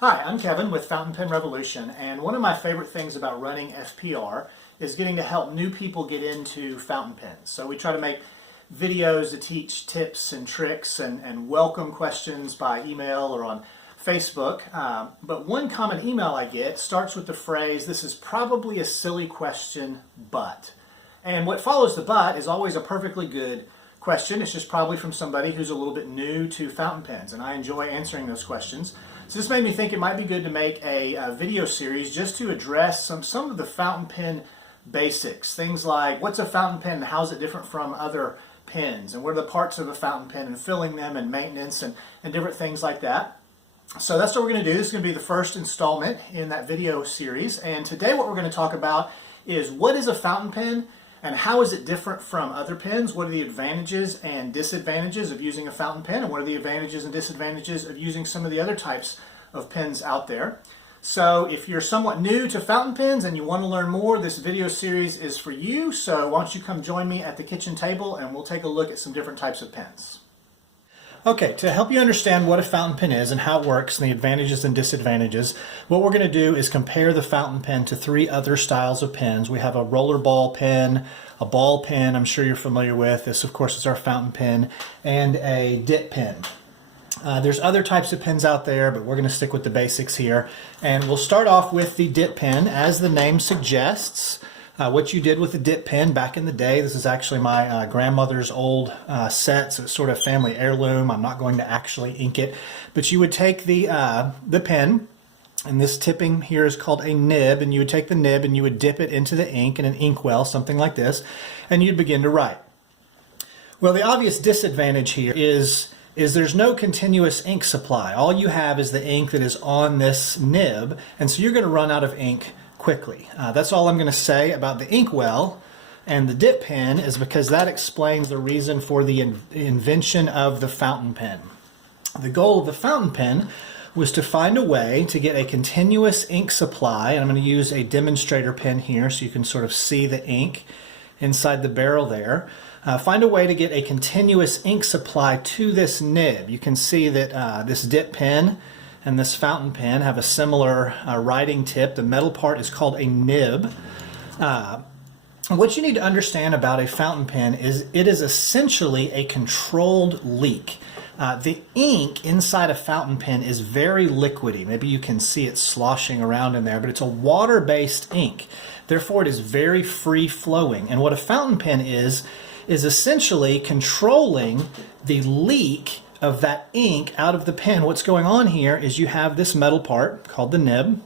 Hi, I'm Kevin with Fountain Pen Revolution, and one of my favorite things about running FPR is getting to help new people get into fountain pens. So we try to make videos to teach tips and tricks and welcome questions by email or on Facebook. But one common email I get starts with the phrase, "This is probably a silly question, but." And what follows the but is always a perfectly good question. It's just probably from somebody who's a little bit new to fountain pens, and I enjoy answering those questions. So this made me think it might be good to make a video series just to address some of the fountain pen basics. Things like, what's a fountain pen and how is it different from other pens? And what are the parts of a fountain pen and filling them and maintenance and different things like that. So that's what we're going to do. This is going to be the first installment in that video series. And today what we're going to talk about is what is a fountain pen and how is it different from other pens? What are the advantages and disadvantages of using a fountain pen? And what are the advantages and disadvantages of using some of the other types of pens out there? So if you're somewhat new to fountain pens and you want to learn more, this video series is for you. So why don't you come join me at the kitchen table and we'll take a look at some different types of pens. Okay, to help you understand what a fountain pen is and how it works and the advantages and disadvantages, what we're going to do is compare the fountain pen to three other styles of pens. We have a rollerball pen, a ball pen, I'm sure you're familiar with. This, of course, is our fountain pen, and a dip pen. There's other types of pens out there, but we're going to stick with the basics here. And we'll start off with the dip pen, as the name suggests. What you did with the dip pen back in the day, this is actually my grandmother's old set, so it's sort of family heirloom. I'm not going to actually ink it, but you would take the pen, and this tipping here is called a nib, and you would take the nib and you would dip it into the ink in an inkwell, something like this, and you'd begin to write. Well, the obvious disadvantage here is there's no continuous ink supply. All you have is the ink that is on this nib, and so you're going to run out of ink quickly. That's all I'm going to say about the inkwell and the dip pen, is because that explains the reason for the invention of the fountain pen. The goal of the fountain pen was to find a way to get a continuous ink supply, and I'm going to use a demonstrator pen here so you can sort of see the ink inside the barrel there. Find a way to get a continuous ink supply to this nib. You can see that this dip pen and this fountain pen have a similar writing tip. The metal part is called a nib. What you need to understand about a fountain pen is it is essentially a controlled leak. The ink inside a fountain pen is very liquidy. Maybe you can see it sloshing around in there, but it's a water-based ink. Therefore, it is very free-flowing. And what a fountain pen is essentially controlling the leak of that ink out of the pen. What's going on here is you have this metal part called the nib,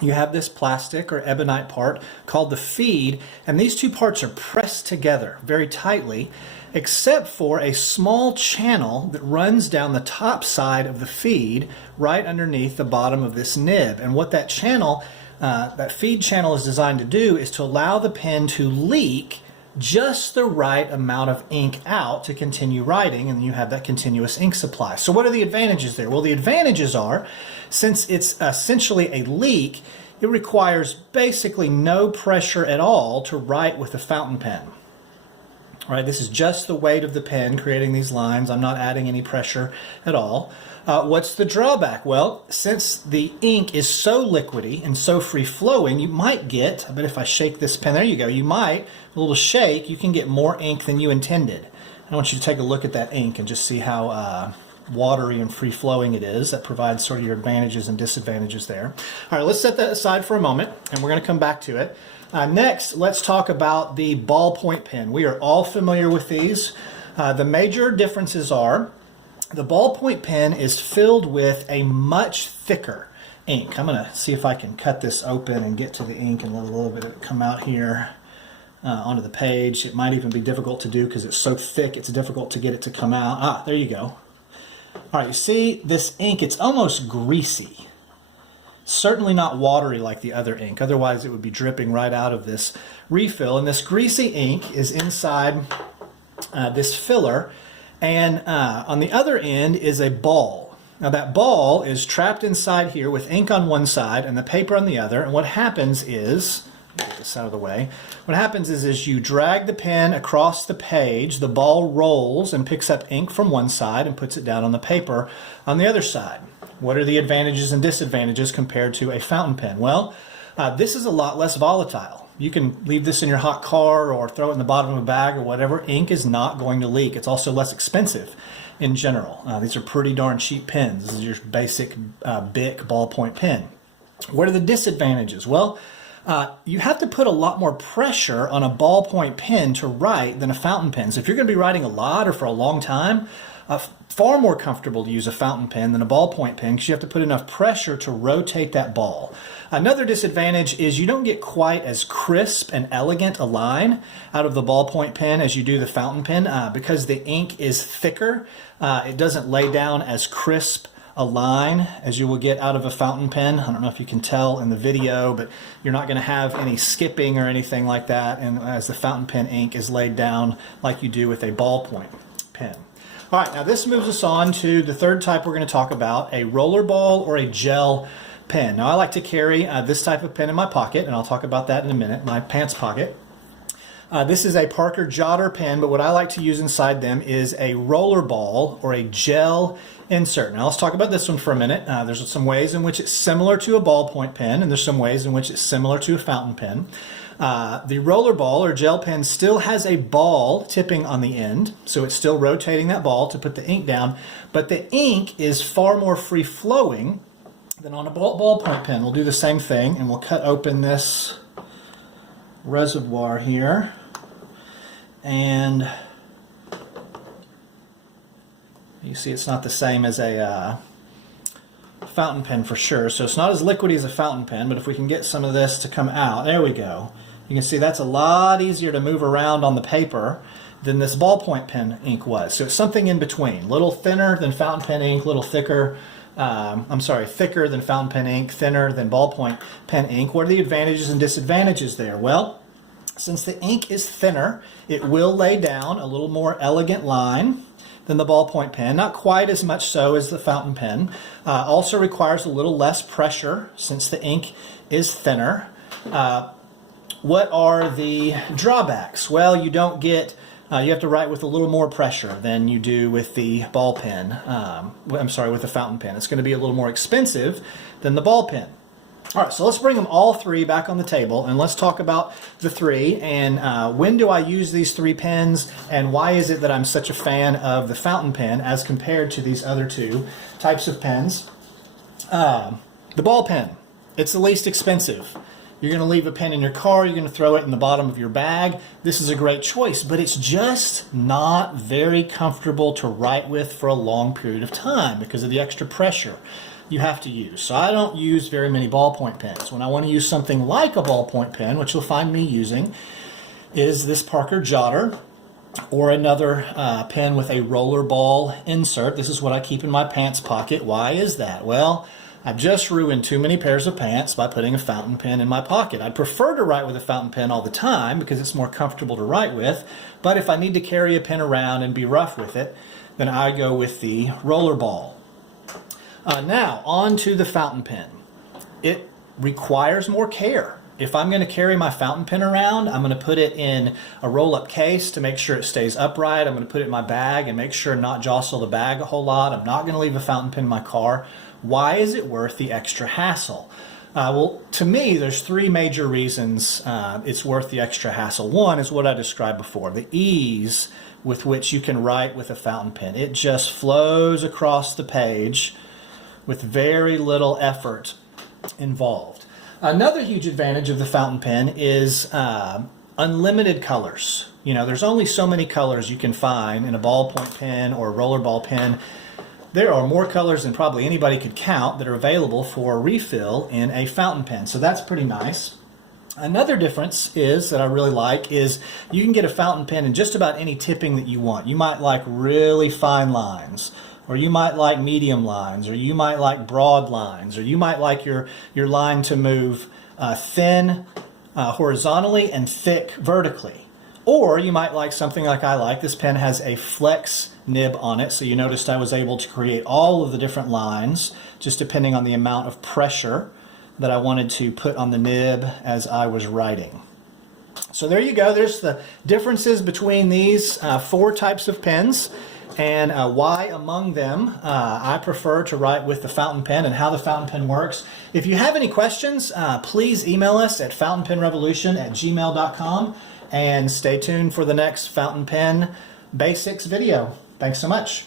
you have this plastic or ebonite part called the feed, and these two parts are pressed together very tightly, except for a small channel that runs down the top side of the feed right underneath the bottom of this nib. And what that channel, that feed channel is designed to do is to allow the pen to leak just the right amount of ink out to continue writing, and you have that continuous ink supply. So what are the advantages there? Well, the advantages are, since it's essentially a leak, it requires basically no pressure at all to write with a fountain pen. All right, this is just the weight of the pen creating these lines. I'm not adding any pressure at all. What's the drawback? Well, since the ink is so liquidy and so free-flowing, you might get, but if I shake this pen, there you go, you might, a little shake, you can get more ink than you intended. I want you to take a look at that ink and just see how watery and free-flowing it is. That provides sort of your advantages and disadvantages there. All right, let's set that aside for a moment, and we're going to come back to it. Next, let's talk about the ballpoint pen. We are all familiar with these. The major differences are the ballpoint pen is filled with a much thicker ink. I'm going to see if I can cut this open and get to the ink and let a little bit of it come out here onto the page. It might even be difficult to do because it's so thick it's difficult to get it to come out. Ah, there you go. All right, you see this ink, it's almost greasy. Certainly not watery like the other ink, otherwise it would be dripping right out of this refill. And this greasy ink is inside this filler, and on the other end is a ball. Now that ball is trapped inside here with ink on one side and the paper on the other, and what happens is, get this out of the way, what happens is as you drag the pen across the page, the ball rolls and picks up ink from one side and puts it down on the paper on the other side. what are the advantages and disadvantages compared to a fountain pen? Well, this is a lot less volatile. You can leave this in your hot car or throw it in the bottom of a bag or whatever. Ink is not going to leak. It's also less expensive in general. These are pretty darn cheap pens. This is your basic Bic ballpoint pen. What are the disadvantages? Well, you have to put a lot more pressure on a ballpoint pen to write than a fountain pen. So if you're going to be writing a lot or for a long time, far more comfortable to use a fountain pen than a ballpoint pen because you have to put enough pressure to rotate that ball. Another disadvantage is you don't get quite as crisp and elegant a line out of the ballpoint pen as you do the fountain pen because the ink is thicker. It doesn't lay down as crisp a line as you will get out of a fountain pen. I don't know if you can tell in the video, but you're not going to have any skipping or anything like that, and as the fountain pen ink is laid down like you do with a ballpoint pen. All right, now this moves us on to the third type we're going to talk about, a rollerball or a gel pen. Now I like to carry this type of pen in my pocket, and I'll talk about that in a minute, my pants pocket. This is a Parker Jotter pen, but what I like to use inside them is a rollerball or a gel insert. Now let's talk about this one for a minute. There's some ways in which it's similar to a ballpoint pen, and there's some ways in which it's similar to a fountain pen. The rollerball or gel pen still has a ball tipping on the end, so it's still rotating that ball to put the ink down, but the ink is far more free-flowing than on a ballpoint pen. We'll do the same thing, and we'll cut open this reservoir here, and you see it's not the same as a fountain pen for sure, so it's not as liquidy as a fountain pen, but if we can get some of this to come out, there we go. You can see that's a lot easier to move around on the paper than this ballpoint pen ink was. So it's something in between, a little thinner than fountain pen ink, a little thicker, thicker than fountain pen ink, thinner than ballpoint pen ink. What are the advantages and disadvantages there? Well, since the ink is thinner, it will lay down a little more elegant line than the ballpoint pen, not quite as much so as the fountain pen. Also requires a little less pressure since the ink is thinner. What are the drawbacks? Well, you don't get, you have to write with a little more pressure than you do with the ball pen. With the fountain pen. It's going to be a little more expensive than the ball pen. All right, so let's bring them all three back on the table and let's talk about the three and when do I use these three pens and why is it that I'm such a fan of the fountain pen as compared to these other two types of pens. The ball pen, it's the least expensive. You're going to leave a pen in your car, you're going to throw it in the bottom of your bag. This is a great choice, but it's just not very comfortable to write with for a long period of time because of the extra pressure you have to use. So I don't use very many ballpoint pens. When I want to use something like a ballpoint pen, which you'll find me using, is this Parker Jotter or another pen with a rollerball insert. This is what I keep in my pants pocket. Why is that? Well, I've just ruined too many pairs of pants by putting a fountain pen in my pocket. I'd prefer to write with a fountain pen all the time because it's more comfortable to write with, but if I need to carry a pen around and be rough with it, then I go with the rollerball. Now, on to the fountain pen. It requires more care. If I'm going to carry my fountain pen around, I'm going to put it in a roll-up case to make sure it stays upright. I'm going to put it in my bag and make sure not jostle the bag a whole lot. I'm not going to leave a fountain pen in my car. Why is it worth the extra hassle? Well, to me, there's three major reasons it's worth the extra hassle. One is what I described before, the ease with which you can write with a fountain pen. It just flows across the page with very little effort involved. Another huge advantage of the fountain pen is unlimited colors. You know, there's only so many colors you can find in a ballpoint pen or a rollerball pen. There are more colors than probably anybody could count that are available for refill in a fountain pen, so that's pretty nice. Another difference is that I really like is you can get a fountain pen in just about any tipping that you want. You might like really fine lines, or you might like medium lines, or you might like broad lines, or you might like your line to move thin horizontally and thick vertically. Or you might like something like I like. This pen has a flex nib on it, so you noticed I was able to create all of the different lines just depending on the amount of pressure that I wanted to put on the nib as I was writing. So there you go. There's the differences between these four types of pens. and why among them I prefer to write with the fountain pen and how the fountain pen works. If you have any questions, please email us at fountainpenrevolution@gmail.com, and stay tuned for the next fountain pen basics video. Thanks so much.